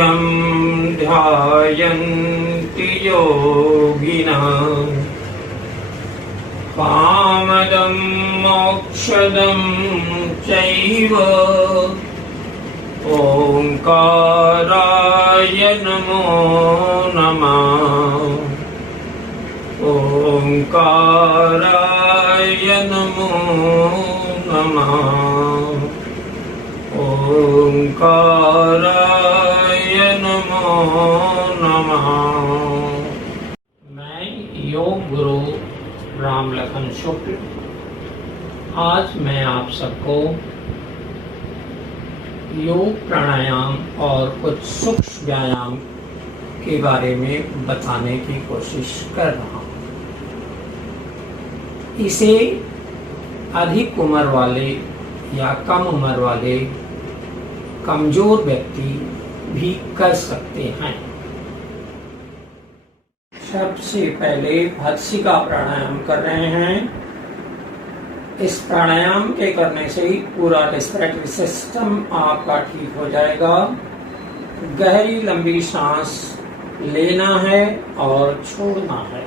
नित्यं ध्यायन्ति योगिनः कामदं मोक्षदं चैव ओंकाराय नमो नमः। ओंकाराय नमो नमः। ओंकाराय नमो नमः। मैं योग गुरु रामलखन शुक्ल आज मैं आप सबको योग प्राणायाम और कुछ सूक्ष्म व्यायाम के बारे में बताने की कोशिश कर रहा हूँ। इसे अधिक उम्र वाले या कम उम्र वाले कमजोर व्यक्ति भी कर सकते हैं। सबसे पहले भस्त्रिका प्राणायाम कर रहे हैं। इस प्राणायाम के करने से ही पूरा रेस्पिरेटरी सिस्टम आपका ठीक हो जाएगा। गहरी लंबी सांस लेना है और छोड़ना है।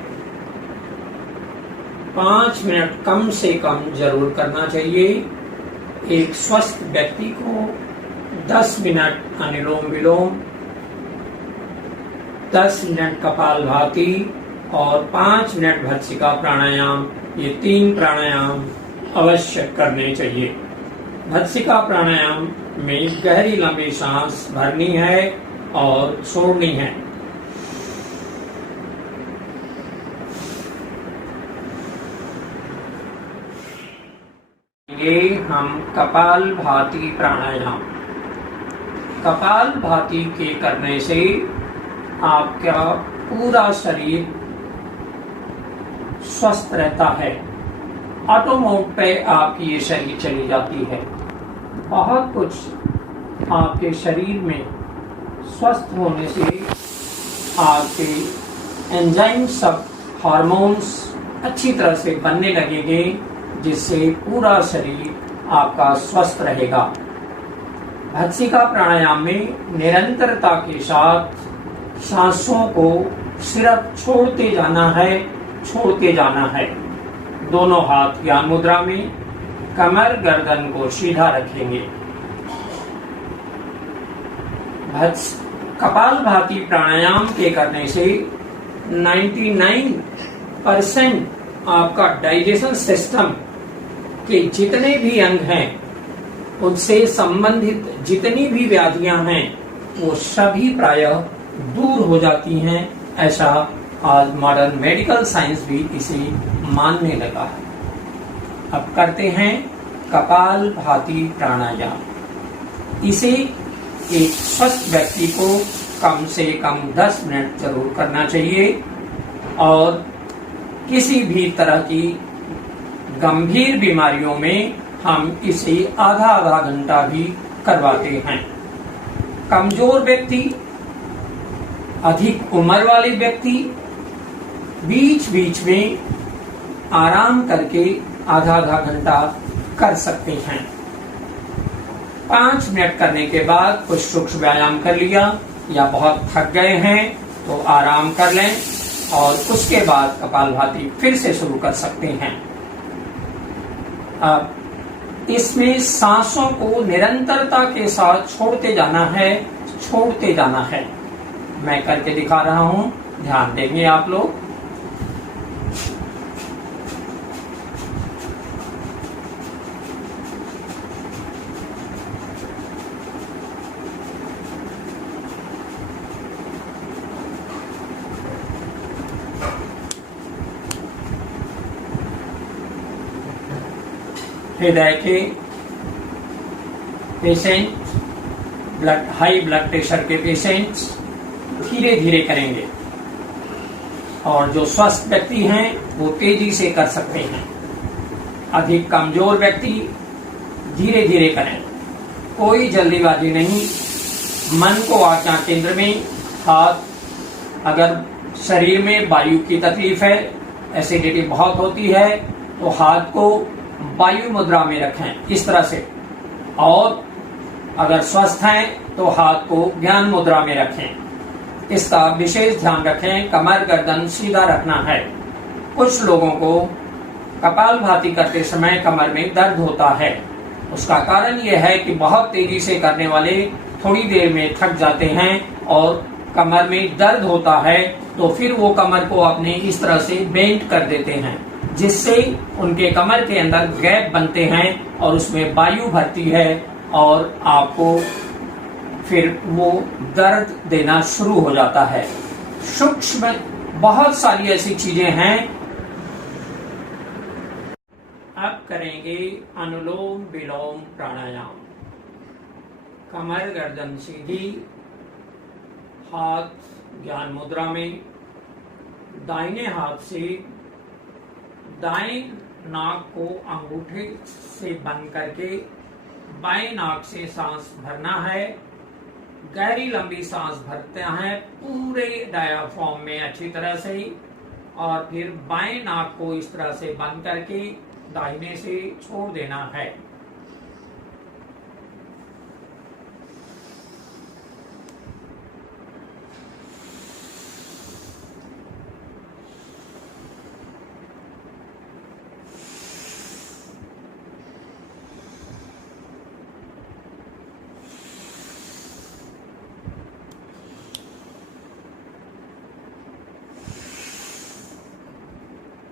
5 मिनट कम से कम जरूर करना चाहिए। एक स्वस्थ व्यक्ति को 10 मिनट अनुलोम विलोम, 10 मिनट कपालभाति और 5 मिनट भस्त्रिका प्राणायाम, ये 3 प्राणायाम अवश्य करने चाहिए। भस्त्रिका प्राणायाम में गहरी लंबी सांस भरनी है और छोड़नी है। ये हम कपालभाति प्राणायाम। कपालभाति के करने से आपका पूरा शरीर स्वस्थ रहता है। ऑटो मोड पे आपकी ये शरीर चली जाती है। बहुत कुछ आपके शरीर में स्वस्थ होने से आपके एंजाइम सब हार्मोन्स अच्छी तरह से बनने लगेंगे, जिससे पूरा शरीर आपका स्वस्थ रहेगा। भस्त्रिका प्राणायाम में निरंतरता के साथ सांसों को सिर्फ छोड़ते जाना है, छोड़ते जाना है। दोनों हाथ ज्ञान मुद्रा में, कमर गर्दन को सीधा रखेंगे। कपालभाति प्राणायाम के करने से 99% आपका डाइजेशन सिस्टम के जितने भी अंग हैं, उनसे संबंधित जितनी भी व्याधियां हैं, वो सभी प्रायः दूर हो जाती हैं। ऐसा आज मॉडर्न मेडिकल साइंस भी इसे मानने लगा है। अब करते हैं कपालभाति प्राणायाम। इसे एक स्वस्थ व्यक्ति को कम से कम 10 मिनट जरूर करना चाहिए और किसी भी तरह की गंभीर बीमारियों में हम इसे आधा घंटा भी करवाते हैं। कमजोर व्यक्ति, अधिक उम्र वाले व्यक्ति बीच बीच में आराम करके आधा घंटा कर सकते हैं। 5 मिनट करने के बाद कुछ सूक्ष्म व्यायाम कर लिया या बहुत थक गए हैं तो आराम कर लें और उसके बाद कपालभाति फिर से शुरू कर सकते हैं। अब इसमें सांसों को निरंतरता के साथ छोड़ते जाना है, छोड़ते जाना है। मैं करके दिखा रहा हूं, ध्यान देंगे आप लोग। हृदय के पेशेंट, हाई ब्लड प्रेशर के पेशेंट्स धीरे धीरे करेंगे और जो स्वस्थ व्यक्ति हैं वो तेजी से कर सकते हैं। अधिक कमजोर व्यक्ति धीरे धीरे करें, कोई जल्दीबाजी नहीं। मन को आज्ञा केंद्र में, हाथ, अगर शरीर में वायु की तकलीफ है, एसिडिटी बहुत होती है, तो हाथ को वायु मुद्रा में रखें इस तरह से, और अगर स्वस्थ हैं तो हाथ को ज्ञान मुद्रा में रखें। इसका विशेष ध्यान रखें, कमर गर्दन सीधा रखना है। कुछ लोगों को कपालभाति करते समय कमर में दर्द होता है। उसका कारण यह है कि बहुत तेजी से करने वाले थोड़ी देर में थक जाते हैं और कमर में दर्द होता है, तो फिर वो कमर को अपने इस तरह से बेंड कर देते हैं, जिससे उनके कमर के अंदर गैप बनते हैं और उसमें वायु भरती है और आपको फिर वो दर्द देना शुरू हो जाता है। सूक्ष्म बहुत सारी ऐसी चीजें हैं। अब करेंगे अनुलोम विलोम प्राणायाम। कमर गर्दन सीधी, हाथ ज्ञान मुद्रा में, दाहिने हाथ से दाएं नाक को अंगूठे से बंद करके बाएं नाक से सांस भरना है। गहरी लंबी सांस भरते हैं पूरे डायाफ्राम में अच्छी तरह से, और फिर बाएं नाक को इस तरह से बंद करके दाहिने से छोड़ देना है।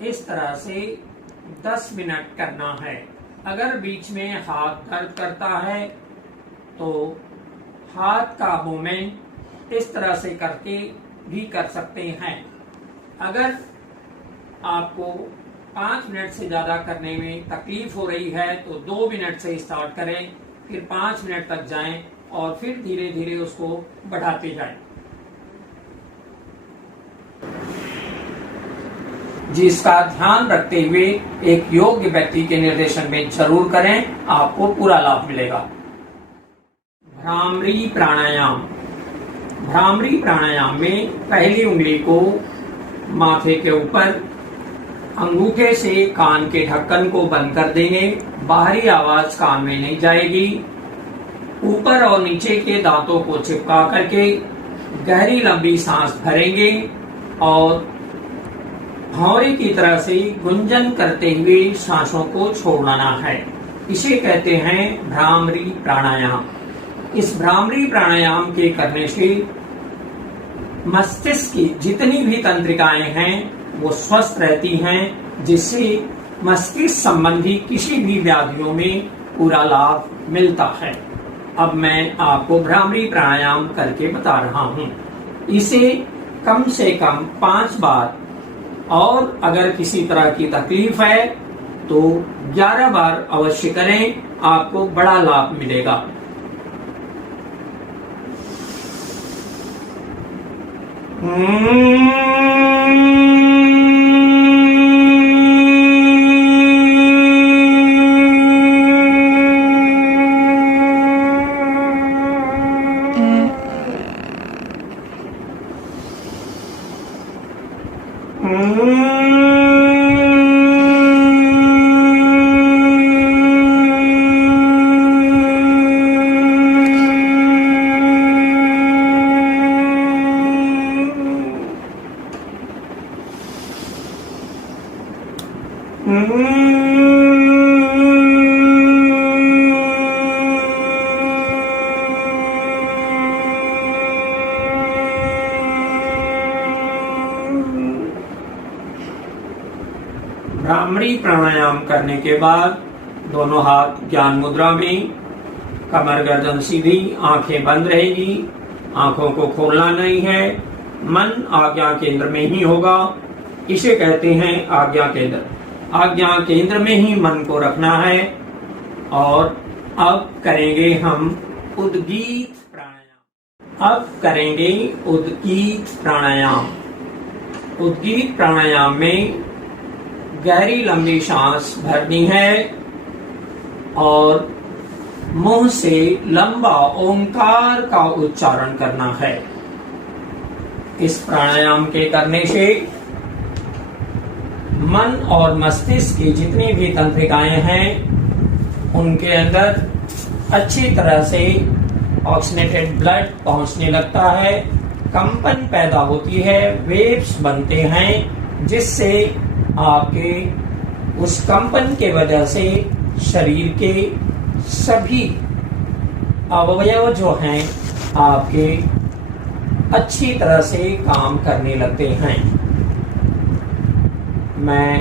इस तरह से 10 मिनट करना है। अगर बीच में हाथ दर्द करता है तो हाथ का मूवमेंट इस तरह से करके भी कर सकते हैं। अगर आपको 5 मिनट से ज्यादा करने में तकलीफ हो रही है तो 2 मिनट से स्टार्ट करें, फिर 5 मिनट तक जाएं और फिर धीरे धीरे उसको बढ़ाते जाएं। जिसका ध्यान रखते हुए एक योग्य व्यक्ति के निर्देशन में जरूर करें, आपको पूरा लाभ मिलेगा। भ्रामरी प्राणायाम। भ्रामरी प्राणायाम में पहली उंगली को माथे के ऊपर, अंगूठे से कान के ढक्कन को बंद कर देंगे। बाहरी आवाज कान में नहीं जाएगी। ऊपर और नीचे के दांतों को चिपका करके गहरी लंबी सांस भरेंगे और भौरे की तरह से गुंजन करते हुए सांसों को छोड़ना है। इसे कहते हैं भ्रामरी प्राणायाम। इस भ्रामरी प्राणायाम के करने से मस्तिष्क की जितनी भी तंत्रिकाएं हैं वो स्वस्थ रहती हैं, जिससे मस्तिष्क संबंधी किसी भी व्याधियों में पूरा लाभ मिलता है। अब मैं आपको भ्रामरी प्राणायाम करके बता रहा हूं। इसे कम से कम 5 बार, और अगर किसी तरह की तकलीफ है तो 11 बार अवश्य करें, आपको बड़ा लाभ मिलेगा। भ्रामरी प्राणायाम करने के बाद दोनों हाथ ज्ञान मुद्रा में, कमर गर्दन सीधी, आंखें बंद रहेगी। आंखों को खोलना नहीं है। मन आज्ञा केंद्र में ही होगा। इसे कहते हैं आज्ञा केंद्र। आज्ञा केंद्र में ही मन को रखना है। और अब करेंगे हम उद्गीत प्राणायाम। अब करेंगे उद्गीत प्राणायाम। उद्गीत प्राणायाम में गहरी लंबी सांस भरनी है और मुंह से लंबा ओंकार का उच्चारण करना है। इस प्राणायाम के करने से मन और मस्तिष्क की जितनी भी तंत्रिकाएं हैं उनके अंदर अच्छी तरह से ऑक्सीनेटेड ब्लड पहुंचने लगता है, कंपन पैदा होती है, वेव्स बनते हैं, जिससे आपके उस कंपन के वजह से शरीर के सभी अवयव जो हैं आपके अच्छी तरह से काम करने लगते हैं। मैं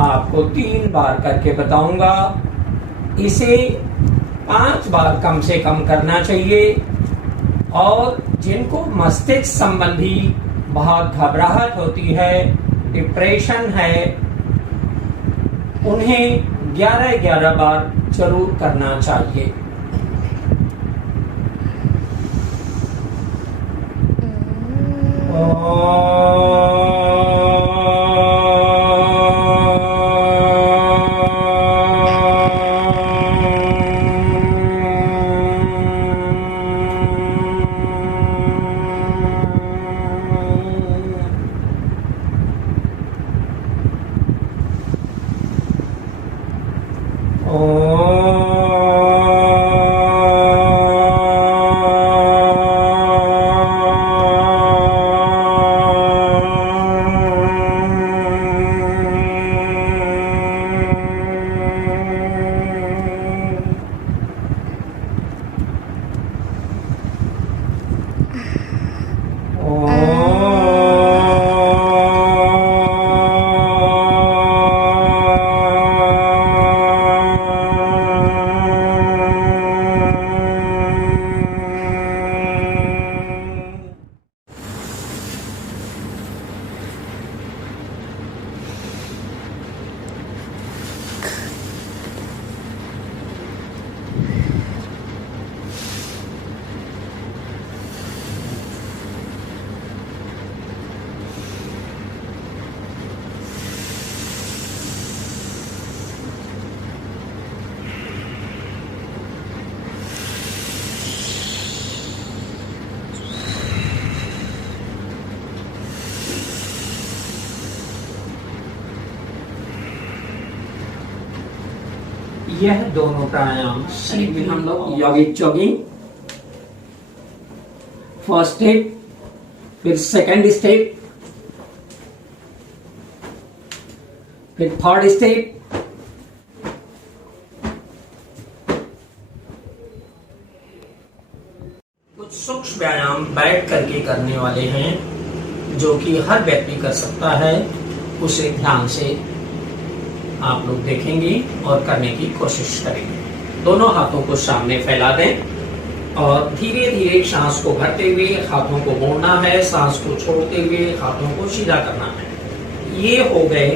आपको 3 बार करके बताऊंगा, इसे 5 बार कम से कम करना चाहिए। और जिनको मस्तिष्क संबंधी बहुत घबराहट होती है, डिप्रेशन है, उन्हें 11-11 बार जरूर करना चाहिए। यह दोनों प्राणायाम सीधे हम लोग यौगिक जॉगिंग, फर्स्ट स्टेप, फिर सेकंड स्टेप, फिर थर्ड स्टेप, कुछ सूक्ष्म व्यायाम बैठ करके करने वाले हैं, जो कि हर व्यक्ति कर सकता है। उसे ध्यान से आप लोग देखेंगे और करने की कोशिश करेंगे। दोनों हाथों को सामने फैला दें और धीरे धीरे सांस को भरते हुए हाथों को मोड़ना है, सांस को छोड़ते हुए हाथों को सीधा करना है। ये हो गए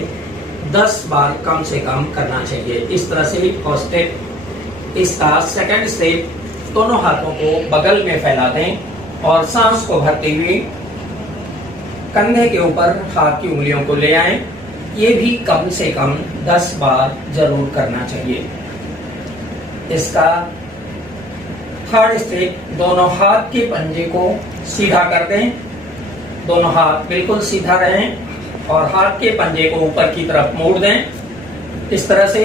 10 बार कम से कम करना चाहिए। इस तरह से फर्स्ट स्टेप। इसका सेकंड स्टेप, दोनों हाथों को बगल में फैला दें और सांस को भरते हुए कंधे के ऊपर हाथ की उंगलियों को ले आएं। ये भी कम से कम 10 बार जरूर करना चाहिए। इसका थर्ड स्टेप, दोनों हाथ के पंजे को सीधा कर दें, दोनों हाथ बिल्कुल सीधा रहें और हाथ के पंजे को ऊपर की तरफ मोड़ दें इस तरह से,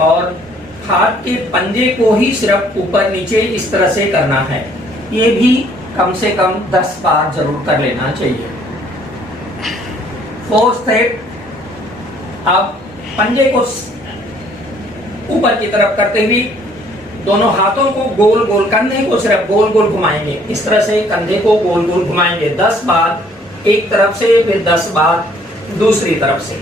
और हाथ के पंजे को ही सिर्फ ऊपर नीचे इस तरह से करना है। ये भी कम से कम 10 बार जरूर कर लेना चाहिए। फोर्थ स्टेप, आप पंजे को ऊपर की तरफ करते हुए दोनों हाथों को गोल गोल, कंधे को सिर्फ गोल गोल घुमाएंगे इस तरह से, कंधे को गोल गोल घुमाएंगे 10 बार एक तरफ से, फिर 10 बार दूसरी तरफ से।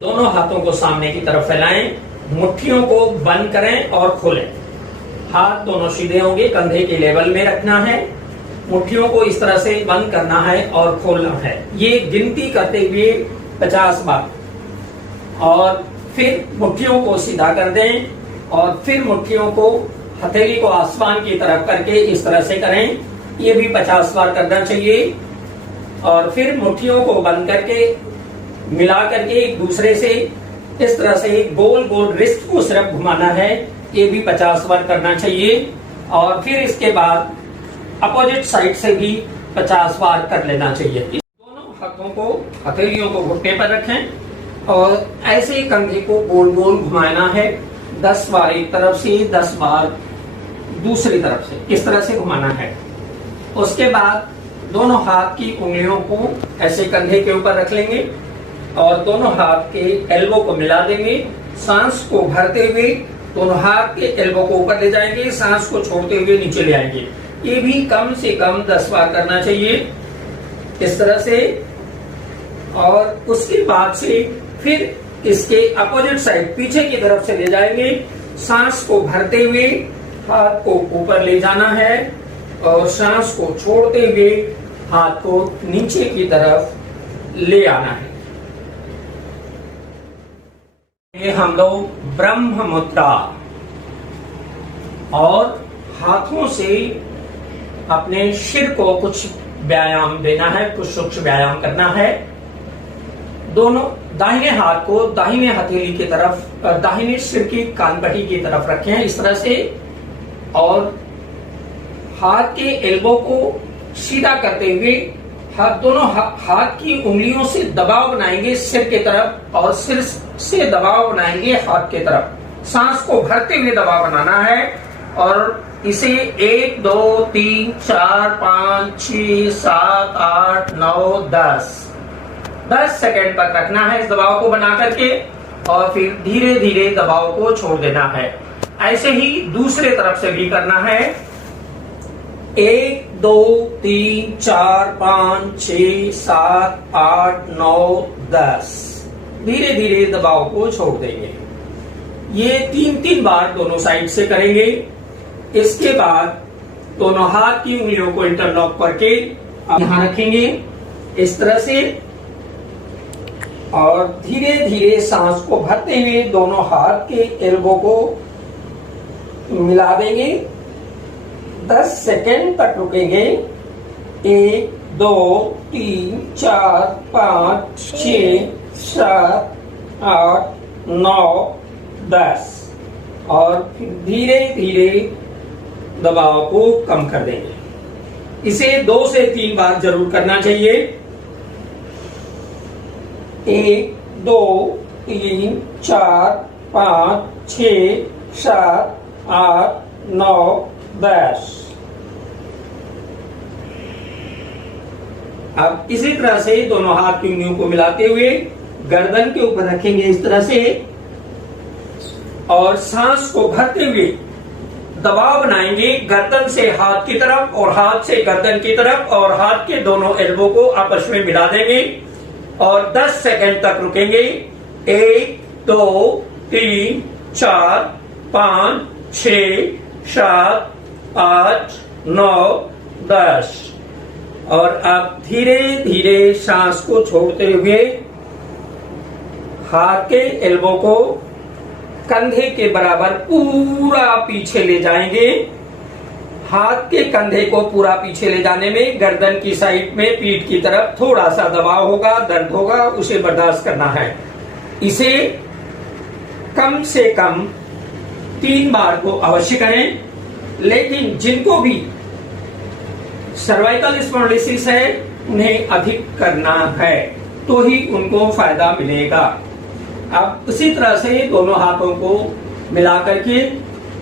दोनों हाथों को सामने की तरफ फैलाएं, मुट्ठियों को बंद करें और खोलें। हाथ दोनों सीधे होंगे, कंधे के लेवल में रखना है, मुट्ठियों को इस तरह से बंद करना है और खोलना है। ये गिनती करते हुए 50 बार, और फिर मुट्ठियों को सीधा कर दें और फिर मुट्ठियों को, हथेली को आसमान की तरफ करके इस तरह से करें। ये भी 50 बार करना चाहिए। और फिर मुट्ठियों को बंद करके मिला करके एक दूसरे से इस तरह से गोल गोल रिस्ट को सिर्फ घुमाना है। ये भी 50 बार करना चाहिए। और फिर इसके बाद अपोजिट साइड से भी 50 बार कर लेना चाहिए। दोनों हाथों हाथों को, हथेलियों को घुटने पर रखें और ऐसे कंधे को गोल गोल घुमाना है। 10 बार एक तरफ से, 10 बार दूसरी तरफ से, इस तरह से घुमाना है। उसके बाद दोनों हाथ की उंगलियों को ऐसे कंधे के ऊपर रख लेंगे और दोनों हाथ के एल्बो को मिला देंगे। सांस को भरते हुए दोनों हाथ के एल्बो को ऊपर ले जाएंगे, सांस को छोड़ते हुए नीचे ले आएंगे। ये भी कम से कम 10 बार करना चाहिए इस तरह से। और उसके बाद से फिर इसके अपोजिट साइड पीछे की तरफ से ले जाएंगे। सांस को भरते हुए हाथ को ऊपर ले जाना है और सांस को छोड़ते हुए हाथ को नीचे की तरफ ले आना है। ये हम लोग ब्रह्म मुद्रा और हाथों से अपने सिर को कुछ व्यायाम देना है, कुछ सूक्ष्म व्यायाम करना है। दोनों दाहिने हाथ को दाहिने हथेली की तरफ, दाहिने सिर की कानपट्टी की तरफ रखें इस तरह से, और हाथ के एल्बो को सीधा करते हुए दोनों हाथ की उंगलियों से दबाव बनाएंगे सिर की तरफ और सिर से दबाव बनाएंगे हाथ की तरफ। सांस को भरते हुए दबाव बनाना है और इसे 1 2 3 4 5 6 7 8 9 10 सेकेंड तक रखना है इस दबाव को बना करके, और फिर धीरे धीरे दबाव को छोड़ देना है। ऐसे ही दूसरे तरफ से भी करना है। 1 2 3 4 5 6 7 8 9 10 धीरे धीरे दबाव को छोड़ देंगे। ये 3-3 बार दोनों साइड से करेंगे। इसके बाद दोनों हाथ की उंगलियों को इंटरलॉक करके यहां रखेंगे इस तरह से, और धीरे धीरे सांस को भरते हुए दोनों हाथ के एल्बो को मिला देंगे। 10 सेकेंड तक रुकेंगे। 1 2 3 4 5 6 7 8 9 10 और फिर धीरे धीरे दबाव को कम कर देंगे। इसे 2 से 3 बार जरूर करना चाहिए। 1 2 3 4 5 6 7 8 9 10। अब इसी तरह से दोनों हाथ की उंगलियों को मिलाते हुए गर्दन के ऊपर रखेंगे इस तरह से, और सांस को भरते हुए दबाव बनाएंगे गर्दन से हाथ की तरफ और हाथ से गर्दन की तरफ, और हाथ के दोनों एल्बो को आपस में मिला देंगे और 10 सेकेंड तक रुकेंगे। 1 2 3 4 5 6 7 8 9 10। और आप धीरे धीरे सांस को छोड़ते हुए हाथ के एल्बो को कंधे के बराबर पूरा पीछे ले जाएंगे। हाथ के कंधे को पूरा पीछे ले जाने में गर्दन की साइड में पीठ की तरफ थोड़ा सा दबाव होगा, दर्द होगा, उसे बर्दाश्त करना है। इसे कम से कम 3 बार को अवश्य करें। लेकिन जिनको भी सर्वाइकल स्पॉन्डिलोसिस है उन्हें अधिक करना है तो ही उनको फायदा मिलेगा। अब उसी तरह से दोनों हाथों को मिला करके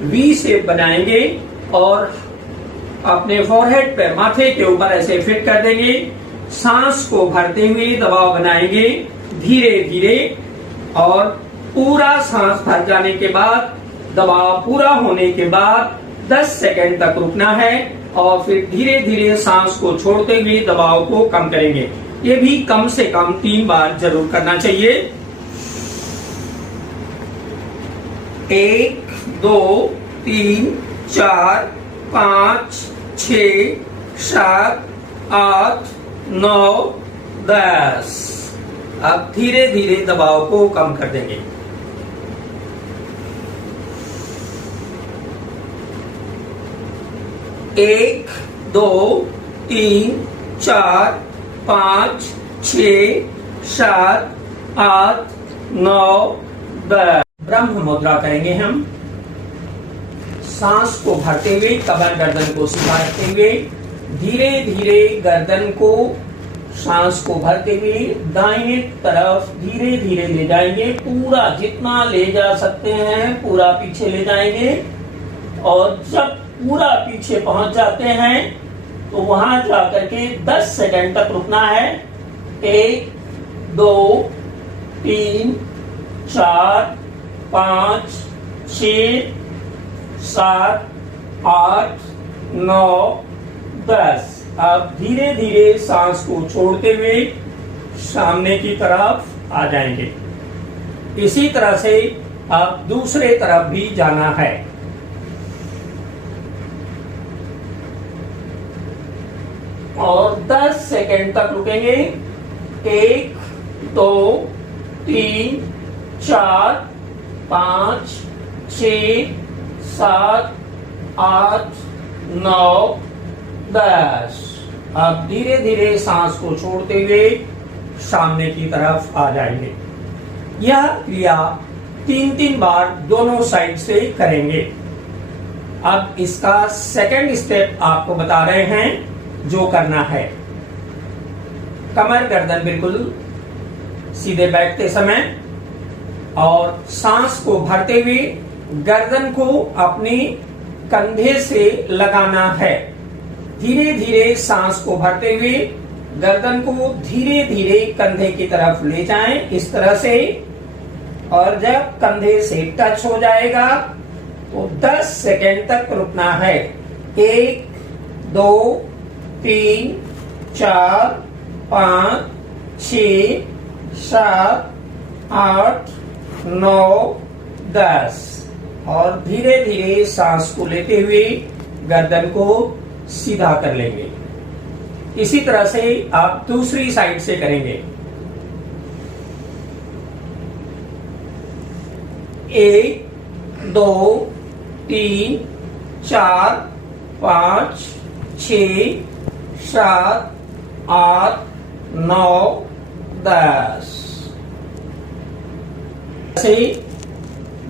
वी शेप बनाएंगे और अपने फोरहेड पे, माथे के ऊपर ऐसे फिट कर देंगे। सांस को भरते हुए दबाव बनाएंगे धीरे धीरे, और पूरा सांस भर जाने के बाद दबाव पूरा होने के बाद 10 सेकेंड तक रुकना है और फिर धीरे धीरे सांस को छोड़ते हुए दबाव को कम करेंगे। ये भी कम से कम 3 बार जरूर करना चाहिए। 1 2 3 4 5 6 7 8 9 10। अब धीरे धीरे दबाव को कम कर देंगे। 1 2 3 4 5 6 7 8 9 10। ब्रह्म मुद्रा करेंगे हम। सांस को भरते हुए कमर गर्दन को सीधा रखते हुए धीरे धीरे गर्दन को सांस को भरते हुए दाहिने तरफ धीरे धीरे ले जाएंगे, पूरा जितना ले जा सकते हैं पूरा पीछे ले जाएंगे। और जब पूरा पीछे पहुंच जाते हैं तो वहां जाकर के 10 सेकंड तक रुकना है। 1 2 3 4 5 6 7 8 9 10। अब धीरे धीरे सांस को छोड़ते हुए सामने की तरफ आ जाएंगे। इसी तरह से अब दूसरे तरफ भी जाना है। और 10 सेकंड तक रुकेंगे। 1 2 3 4 5 6 7 8 9 10। अब धीरे धीरे सांस को छोड़ते हुए सामने की तरफ आ जाएंगे। यह क्रिया 3-3 बार दोनों साइड से करेंगे। अब इसका सेकंड स्टेप आपको बता रहे हैं जो करना है। कमर गर्दन बिल्कुल सीधे बैठते समय और सांस को भरते हुए गर्दन को अपने कंधे से लगाना है। धीरे धीरे सांस को भरते हुए गर्दन को धीरे धीरे कंधे की तरफ ले जाएं, इस तरह से। और जब कंधे से टच हो जाएगा तो 10 सेकंड तक रुकना है। 1 2 3 4 5 6 7 8 9 10। और धीरे धीरे सांस को लेते हुए गर्दन को सीधा कर लेंगे। इसी तरह से आप दूसरी साइड से करेंगे। 1 2 3 4 5 6 7 8 9 10। से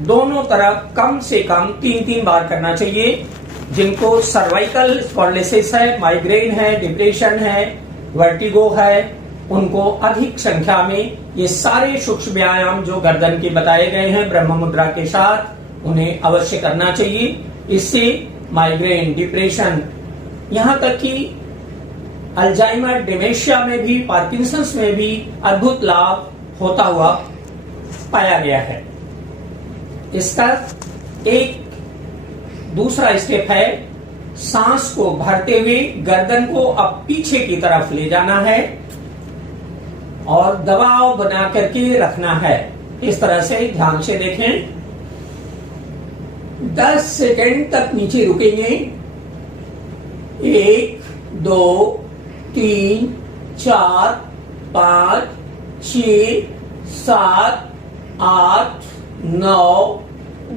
दोनों तरफ कम से कम 3-3 बार करना चाहिए। जिनको सर्वाइकल स्पॉन्डिलोसिस है, माइग्रेन है, डिप्रेशन है, वर्टिगो है, उनको अधिक संख्या में ये सारे सूक्ष्म व्यायाम जो गर्दन के बताए गए हैं ब्रह्म मुद्रा के साथ उन्हें अवश्य करना चाहिए। इससे माइग्रेन, डिप्रेशन, यहाँ तक कि अल्जाइमर, डिमेंशिया में भी, पार्किंसंस में भी अद्भुत लाभ होता हुआ पाया गया है। इसका एक दूसरा स्टेप है, सांस को भरते हुए गर्दन को अब पीछे की तरफ ले जाना है और दबाव बना करके रखना है। इस तरह से ध्यान से देखें। 10 सेकंड तक नीचे रुकेंगे। 1 2 3 4 5 6 7 8 9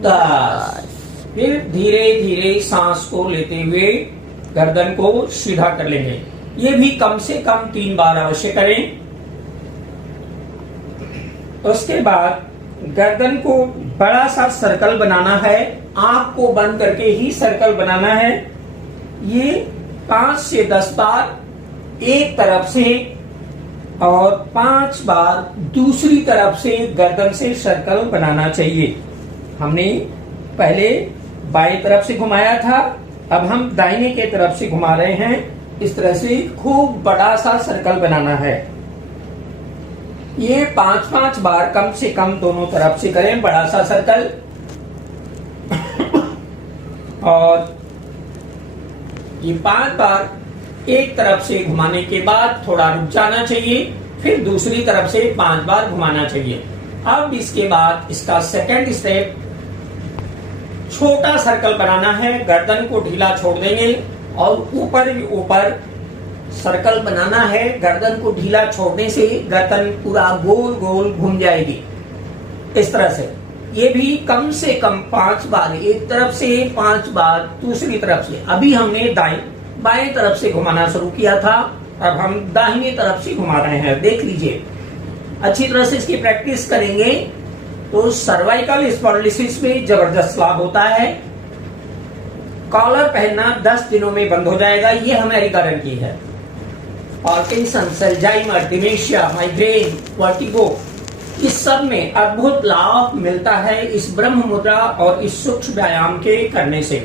10। फिर धीरे धीरे सांस को लेते हुए गर्दन को सीधा कर लेंगे। ये भी कम से कम 3 बार अवश्य करें। उसके बाद गर्दन को बड़ा सा सर्कल बनाना है। आंख को बंद करके ही सर्कल बनाना है। ये 5 से 10 बार एक तरफ से और 5 बार दूसरी तरफ से गर्दन से सर्कल बनाना चाहिए। हमने पहले बाएं तरफ से घुमाया था, अब हम दाहिने के तरफ से घुमा रहे हैं। इस तरह से खूब बड़ा सा सर्कल बनाना है। ये 5-5 बार कम से कम दोनों तरफ से करें, बड़ा सा सर्कल। और ये 5 बार एक तरफ से घुमाने के बाद थोड़ा रुक जाना चाहिए, फिर दूसरी तरफ से 5 बार घुमाना चाहिए। अब इसके बाद इसका सेकंड स्टेप, छोटा सर्कल बनाना है। गर्दन को ढीला छोड़ देंगे और ऊपर सर्कल बनाना है। गर्दन को ढीला छोड़ने से गर्दन पूरा गोल गोल घूम जाएगी। इस तरह से ये भी कम से कम 5 बार एक तरफ से, 5 बार दूसरी तरफ से। अभी हमने बाएं तरफ से घुमाना शुरू किया था, अब हम दाहिने तरफ से घुमा रहे हैं। देख लीजिए, अच्छी तरह से इसकी प्रैक्टिस करेंगे तो सर्वाइकल स्पॉन्डिलोसिस में जबरदस्त लाभ होता है। कॉलर पहनना 10 दिनों में बंद हो जाएगा, ये हमारी गारंटी है। Parkinson, Alzheimer, dementia, migraine, vertigo, इस सब में अद्भुत लाभ मिलता है इस ब्रह्म मुद्रा और इस सूक्ष्म व्यायाम के करने से।